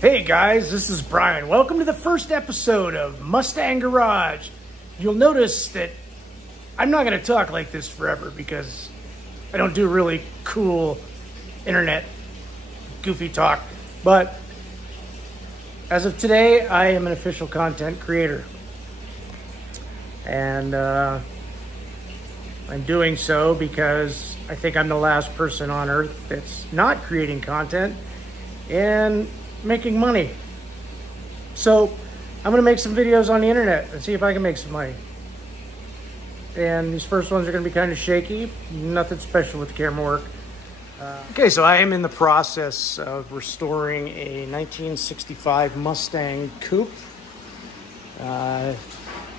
Hey guys, this is Brian. Welcome to the first episode of Mustang Garage. You'll notice that I'm not going to talk like this forever because I don't do really cool internet goofy talk. But as of today, I am an official content creator. And I'm doing so because I think I'm the last person on earth that's not creating content and making money. So I'm gonna make some videos on the internet and see if I can make some money. And these first ones are gonna be kind of shaky, nothing special with the camera work. Okay, so I am in the process of restoring a 1965 Mustang coupe. My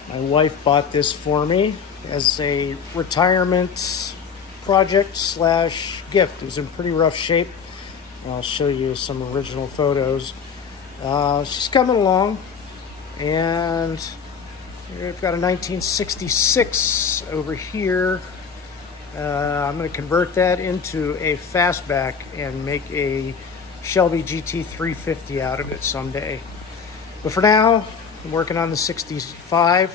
wife bought this for me as a retirement project slash gift. It was in pretty rough shape. I'll show you some original photos. She's coming along, and we've got a 1966 over here. I'm going to convert that into a fastback and make a Shelby GT 350 out of it someday. But for now, I'm working on the 65.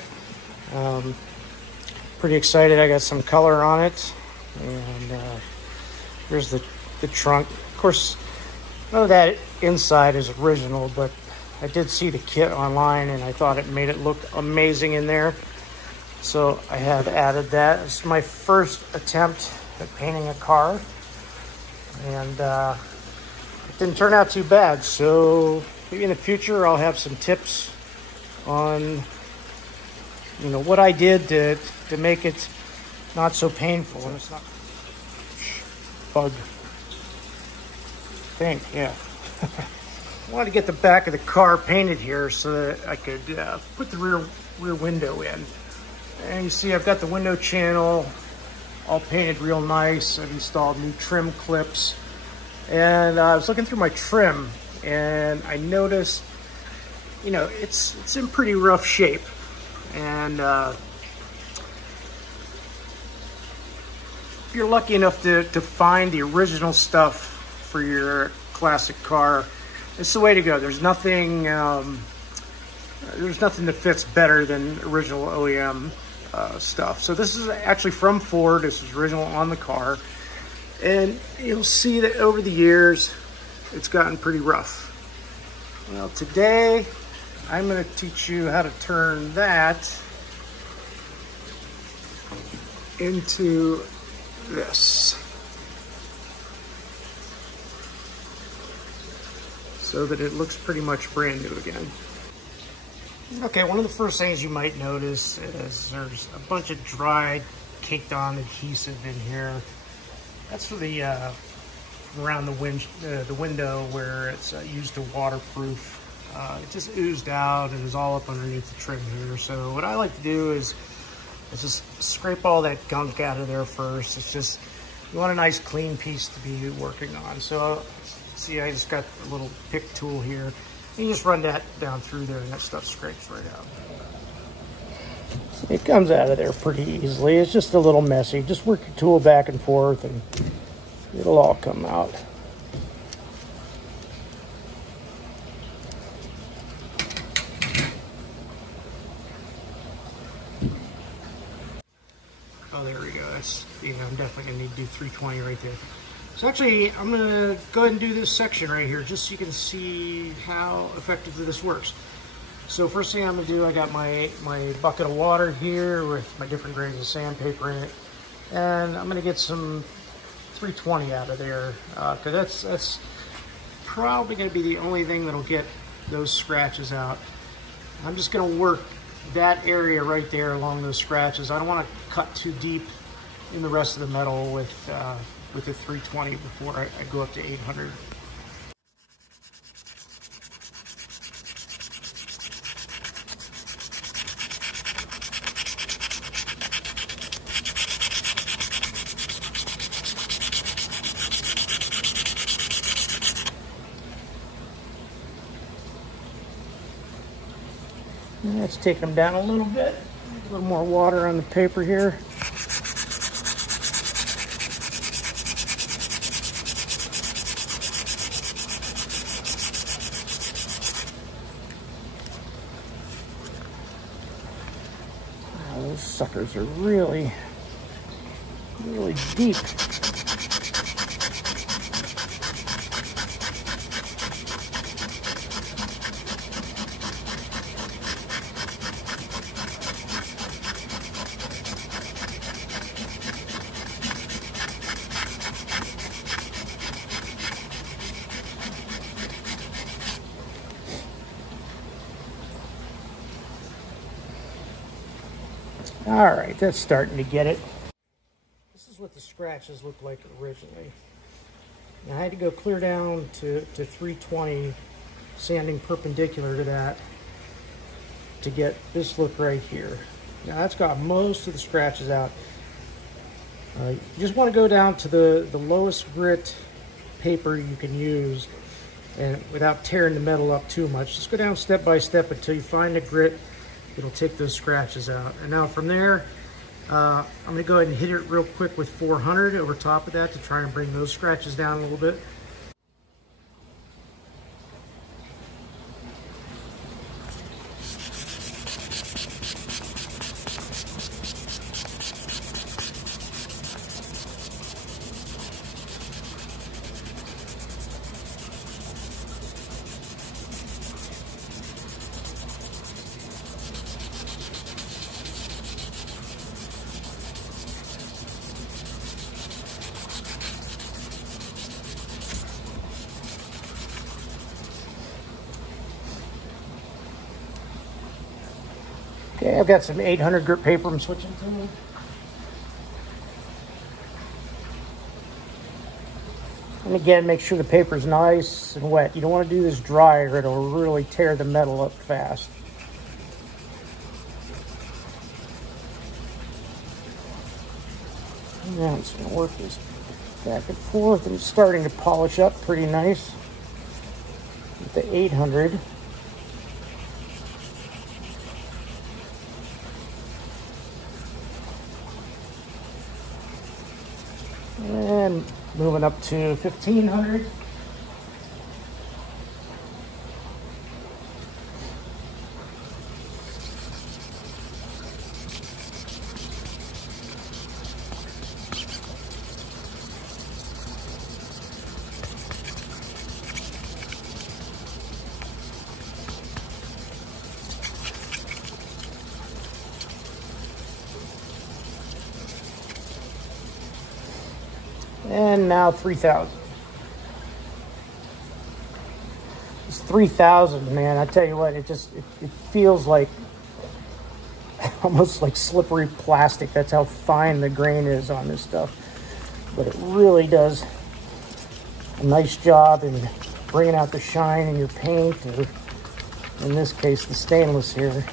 Pretty excited. I got some color on it, and here's the trunk. Of course, none of that inside is original, but I did see the kit online and I thought it made it look amazing in there. So I have added that. It's my first attempt at painting a car, and it didn't turn out too bad. So maybe in the future I'll have some tips on, you know, what I did to make it not so painful. And it's not bug. Yeah. I wanted to get the back of the car painted here so that I could put the rear window in. And you see I've got the window channel all painted real nice. I've installed new trim clips. And I was looking through my trim and I noticed, you know, it's in pretty rough shape. And if you're lucky enough to find the original stuff for your classic car, it's the way to go. There's nothing that fits better than original OEM stuff. So this is actually from Ford. This is original on the car, and you'll see that over the years it's gotten pretty rough. Well, today I'm going to teach you how to turn that into this, so that it looks pretty much brand new again. Okay, one of the first things you might notice is there's a bunch of dried, caked on adhesive in here. That's for the around the window where it's used to waterproof. It just oozed out and is all up underneath the trim here. So what I like to do is just scrape all that gunk out of there first. It's just, you want a nice clean piece to be working on. So see, I just got a little pick tool here. You just run that down through there and that stuff scrapes right out. It comes out of there pretty easily. It's just a little messy. Just work your tool back and forth and it'll all come out. Oh, there we go. That's, yeah, I'm definitely gonna need to do 320 right there. So actually, I'm gonna go ahead and do this section right here just so you can see how effectively this works. So first thing I'm gonna do, I got my bucket of water here with my different grades of sandpaper in it. And I'm gonna get some 320 out of there, because that's probably gonna be the only thing that'll get those scratches out. I'm just gonna work that area right there along those scratches. I don't wanna cut too deep in the rest of the metal with the 320 before I go up to 800. Let's take them down a little bit. A little more water on the paper here. Those suckers are really, really deep. All right, that's starting to get it. This is what the scratches looked like originally. Now, I had to go clear down to 320, sanding perpendicular to that, to get this look right here. Now, that's got most of the scratches out. You just want to go down to the lowest grit paper you can use, and without tearing the metal up too much. Just go down step by step until you find the grit. It'll take those scratches out. And now from there, I'm gonna go ahead and hit it real quick with 400 over top of that to try and bring those scratches down a little bit. Okay, I've got some 800 grit paper I'm switching to. And again, make sure the paper's nice and wet. You don't want to do this dry or it'll really tear the metal up fast. Now I'm just going to work this back and forth. I'm starting to polish up pretty nice with the 800. And moving up to 1500. And now 3000. It's 3000, man. I tell you what, it feels like almost like slippery plastic. That's how fine the grain is on this stuff. But it really does a nice job in bringing out the shine in your paint, or in this case, the stainless here.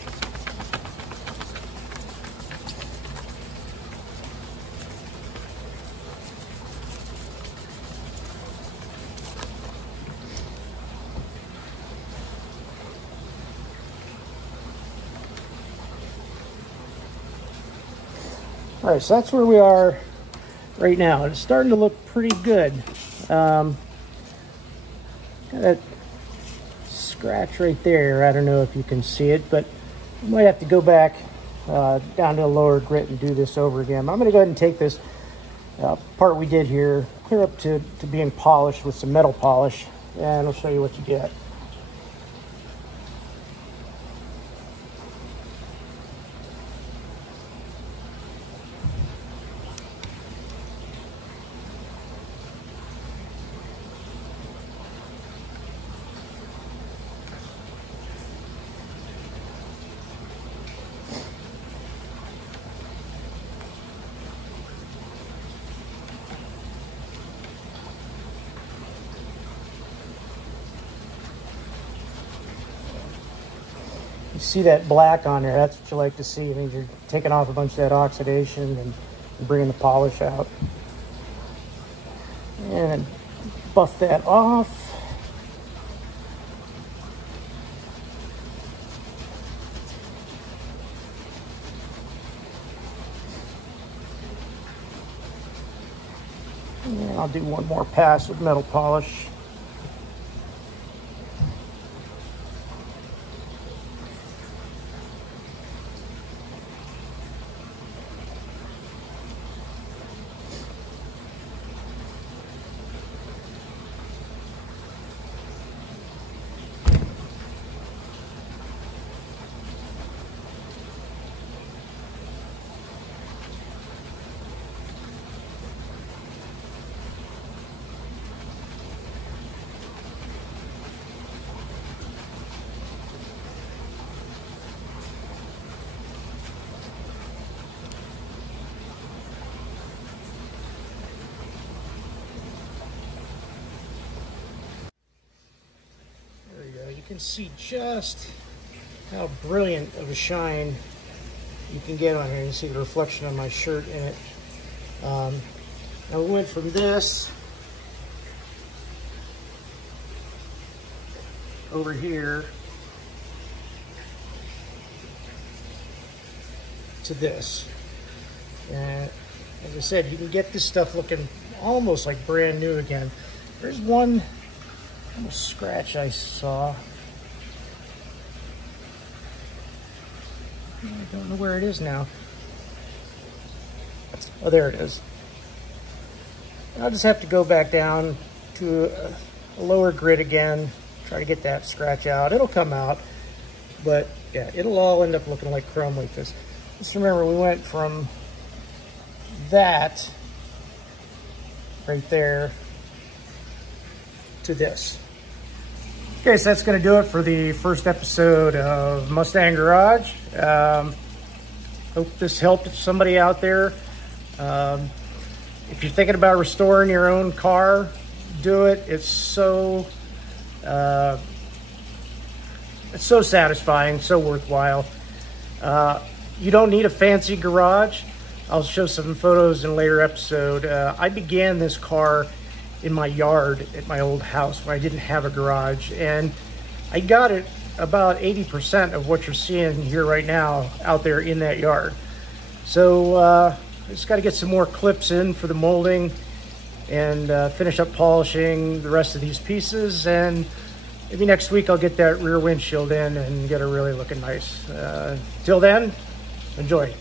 All right, so that's where we are right now. It's starting to look pretty good. Got that scratch right there. I don't know if you can see it, but you might have to go back down to a lower grit and do this over again. I'm going to go ahead and take this part we did here, clear up to being polished with some metal polish, and I'll show you what you get. See that black on there, that's what you like to see. It means you're taking off a bunch of that oxidation and bringing the polish out. And buff that off. And I'll do one more pass with metal polish. you can see just how brilliant of a shine you can get on here. You can see the reflection of my shirt in it. Now we went from this over here to this. And as I said, you can get this stuff looking almost like brand new again. There's one little scratch I saw. I don't know where it is now. Oh, there it is. I'll just have to go back down to a lower grid again, try to get that scratch out. It'll come out, but yeah, it'll all end up looking like chrome like this. Just remember, we went from that right there to this. Okay, so that's going to do it for the first episode of Mustang Garage. Hope this helped somebody out there. If you're thinking about restoring your own car, do it. It's so satisfying, so worthwhile. You don't need a fancy garage. I'll show some photos in a later episode. I began this car in my yard at my old house when I didn't have a garage, and I got it about 80% of what you're seeing here right now out there in that yard. So I just got to get some more clips in for the molding and finish up polishing the rest of these pieces, and maybe next week I'll get that rear windshield in and get it really looking nice. Till then, enjoy.